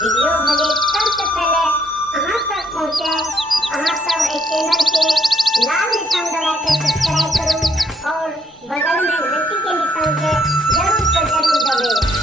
Video भले सबसे पहले अहाँ तक पहुँचे। अहाँ सब इस चैनल के लाल निशान दबा के सब्सक्राइब करूँ और बगल में घंटी के निशान के जरूर से जरूर दबाएं।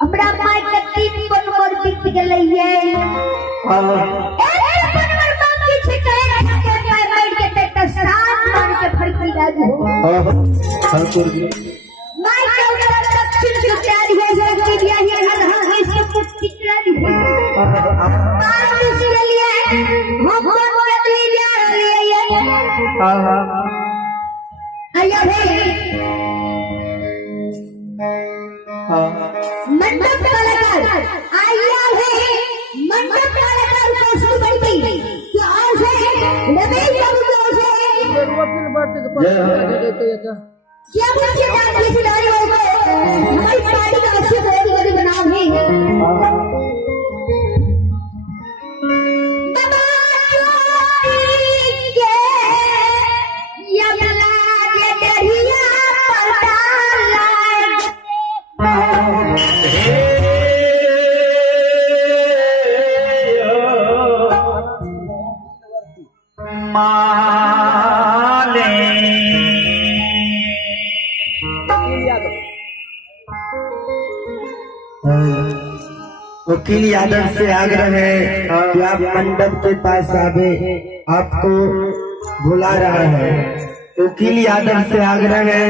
हमरा माय के 3 बनवर बीत गेलै ये बाकी छै कहे के माय मार के त साथ मार के फड़की लागो माय के उधर दक्षिण के तैयारी है कि दिया है हां इसके पुट्टी तैयारी है मार से लिए हम बदली जा रही है हां आया है मंडप कलाकार आया है। मंडप कलाकार को शुरू कर दी तो आज है रमेश बाबू को से वकील बात के क्या मुझे नाम की खिलाड़ी हो गए हमारी पार्टी का अच्छे बड़ी बनाम है वकील यादव से आग्रह है कि आप मंडप के पास आवे, आपको बुला रहा है। वकील यादव से आग्रह है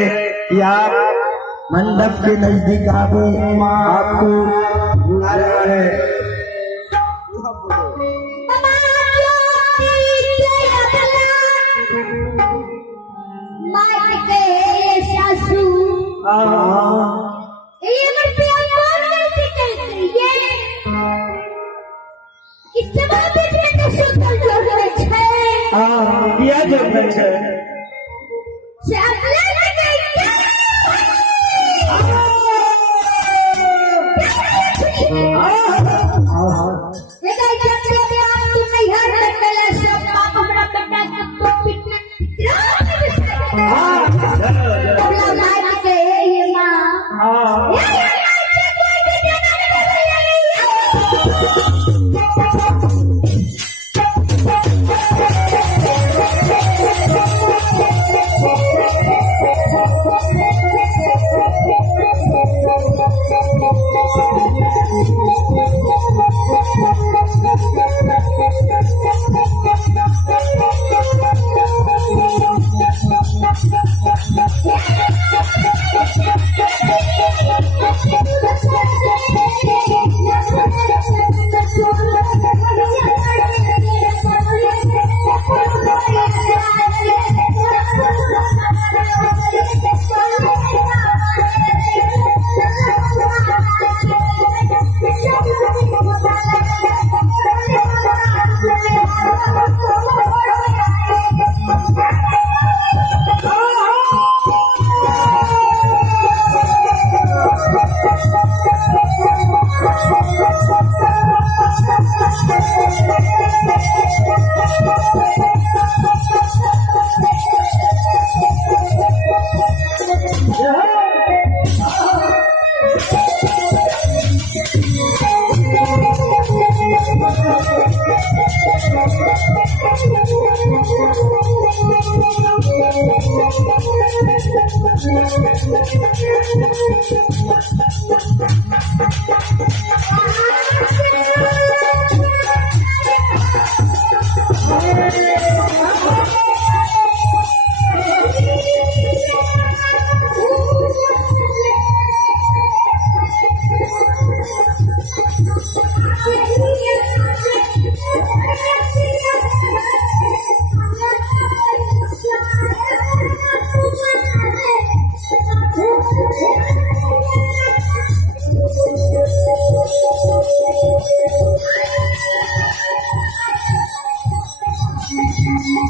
कि आप मंडप के नजदीक आवे, आपको बुला रहा है। किया जो है Oh,